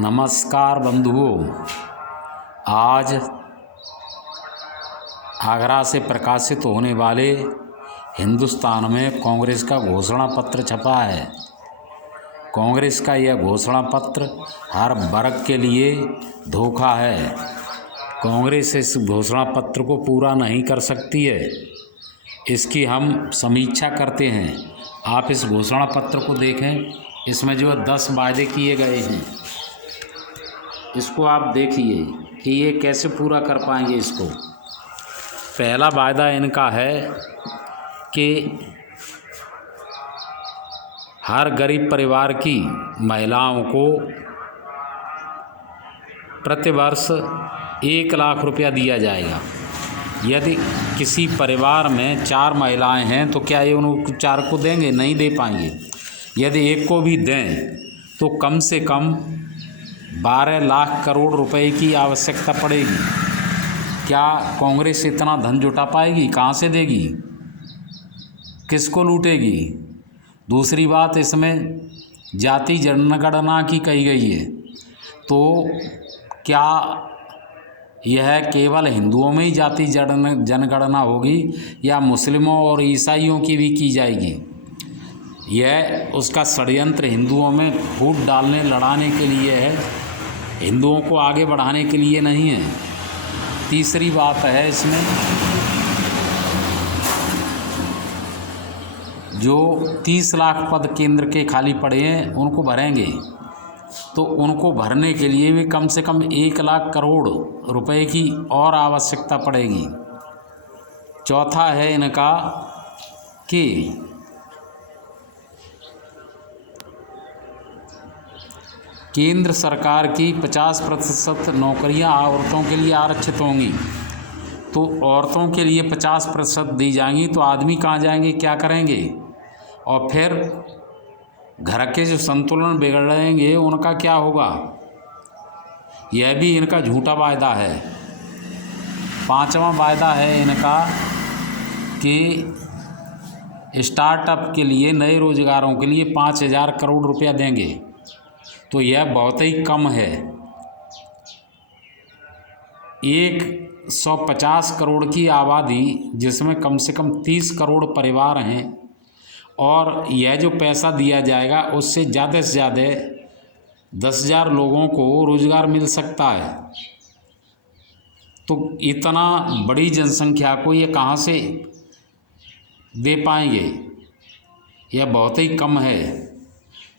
नमस्कार बंधुओं। आज आगरा से प्रकाशित होने वाले हिंदुस्तान में कांग्रेस का घोषणा पत्र छपा है। कांग्रेस का यह घोषणा पत्र हर वर्ग के लिए धोखा है। कांग्रेस इस घोषणा पत्र को पूरा नहीं कर सकती है। इसकी हम समीक्षा करते हैं। आप इस घोषणा पत्र को देखें। इसमें जो 10 वायदे किए गए हैं, इसको आप देखिए कि ये कैसे पूरा कर पाएंगे इसको। पहला वायदा इनका है कि हर गरीब परिवार की महिलाओं को प्रतिवर्ष 1 लाख रुपया दिया जाएगा। यदि किसी परिवार में 4 महिलाएं हैं तो क्या ये उनको 4 को देंगे? नहीं दे पाएंगे। यदि एक को भी दें तो कम से कम 12 लाख करोड़ रुपए की आवश्यकता पड़ेगी। क्या कांग्रेस इतना धन जुटा पाएगी? कहाँ से देगी? किसको लूटेगी? दूसरी बात, इसमें जाति जनगणना की कही गई है, तो क्या यह केवल हिंदुओं में ही जाति जनगणना होगी या मुस्लिमों और ईसाइयों की भी की जाएगी? यह उसका षड्यंत्र हिंदुओं में फूट डालने लड़ाने के लिए है, हिंदुओं को आगे बढ़ाने के लिए नहीं है। तीसरी बात है, इसमें जो 30 लाख पद केंद्र के खाली पड़े हैं उनको भरेंगे, तो उनको भरने के लिए भी कम से कम 1 लाख करोड़ रुपए की और आवश्यकता पड़ेगी। चौथा है इनका कि केंद्र सरकार की 50% नौकरियां औरतों के लिए आरक्षित होंगी। तो औरतों के लिए 50% दी जाएंगी, तो आदमी कहाँ जाएंगे, क्या करेंगे? और फिर घर के जो संतुलन बिगड़ेंगे उनका क्या होगा? यह भी इनका झूठा वायदा है। 5वां वायदा है इनका कि स्टार्टअप के लिए, नए रोजगारों के लिए 5000 करोड़ रुपया देंगे। तो यह बहुत ही कम है। 150 करोड़ की आबादी, जिसमें कम से कम 30 करोड़ परिवार हैं, और यह जो पैसा दिया जाएगा उससे ज़्यादा से ज़्यादा 10,000 लोगों को रोज़गार मिल सकता है। तो इतना बड़ी जनसंख्या को ये कहाँ से दे पाएंगे? यह बहुत ही कम है।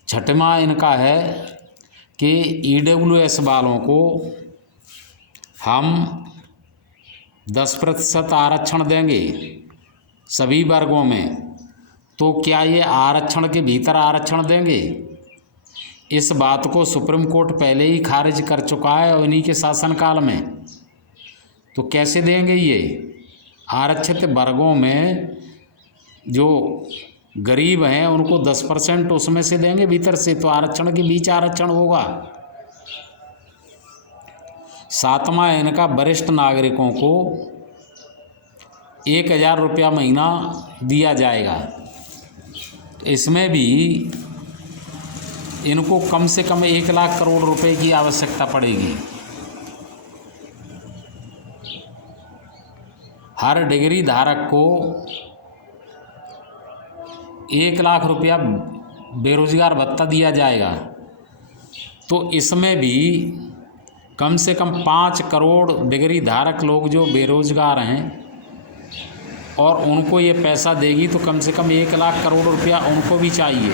छठवां इनका है कि EWS वालों को हम 10% आरक्षण देंगे सभी वर्गों में। तो क्या ये आरक्षण के भीतर आरक्षण देंगे? इस बात को सुप्रीम कोर्ट पहले ही खारिज कर चुका है और इन्हीं के शासनकाल में। तो कैसे देंगे ये? आरक्षित वर्गों में जो गरीब हैं उनको 10% उसमें से देंगे भीतर से, तो आरक्षण के बीच आरक्षण होगा। 7वां इनका वरिष्ठ नागरिकों को 1000 रुपया महीना दिया जाएगा। इसमें भी इनको कम से कम 1 लाख करोड़ रुपए की आवश्यकता पड़ेगी। हर डिग्री धारक को 1 लाख रुपया बेरोजगार भत्ता दिया जाएगा। तो इसमें भी कम से कम 5 करोड़ डिग्री धारक लोग जो बेरोजगार हैं और उनको ये पैसा देगी, तो कम से कम 1 लाख करोड़ रुपया उनको भी चाहिए।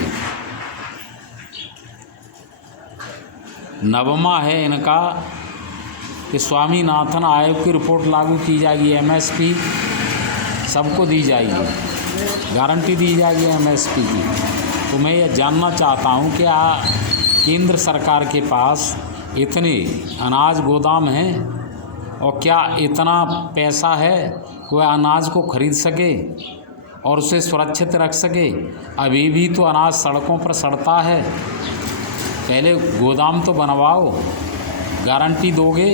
9वां है इनका कि स्वामीनाथन आयोग की रिपोर्ट लागू की जाएगी। MSP सबको दी जाएगी, गारंटी दी जाएगी MSP की। तो मैं ये जानना चाहता हूँ कि केंद्र सरकार के पास इतने अनाज गोदाम हैं और क्या इतना पैसा है कि वह अनाज को खरीद सके और उसे सुरक्षित रख सके? अभी भी तो अनाज सड़कों पर सड़ता है। पहले गोदाम तो बनवाओ। गारंटी दोगे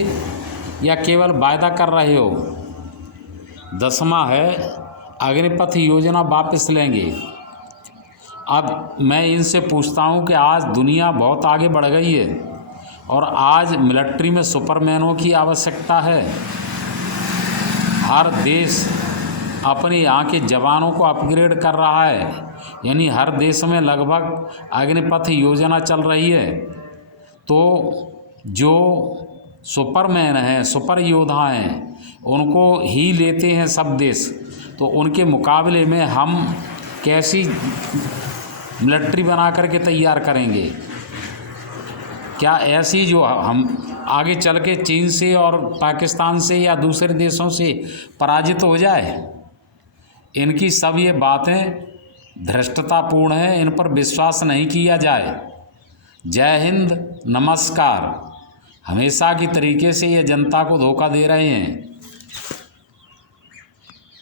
या केवल वायदा कर रहे हो? 10वां है अग्निपथ योजना वापस लेंगे। अब मैं इनसे पूछता हूँ कि आज दुनिया बहुत आगे बढ़ गई है और आज मिलिट्री में सुपरमैनों की आवश्यकता है। हर देश अपने यहाँ के जवानों को अपग्रेड कर रहा है, यानी हर देश में लगभग अग्निपथ योजना चल रही है। तो जो सुपरमैन हैं, सुपर योद्धा हैं, उनको ही लेते हैं सब देश। तो उनके मुकाबले में हम कैसी मिलिट्री बना करके तैयार करेंगे? क्या ऐसी जो हम आगे चल के चीन से और पाकिस्तान से या दूसरे देशों से पराजित हो जाए? इनकी सब ये बातें धृष्टतापूर्ण हैं, इन पर विश्वास नहीं किया जाए। जय हिंद, नमस्कार। हमेशा की तरीके से ये जनता को धोखा दे रहे हैं।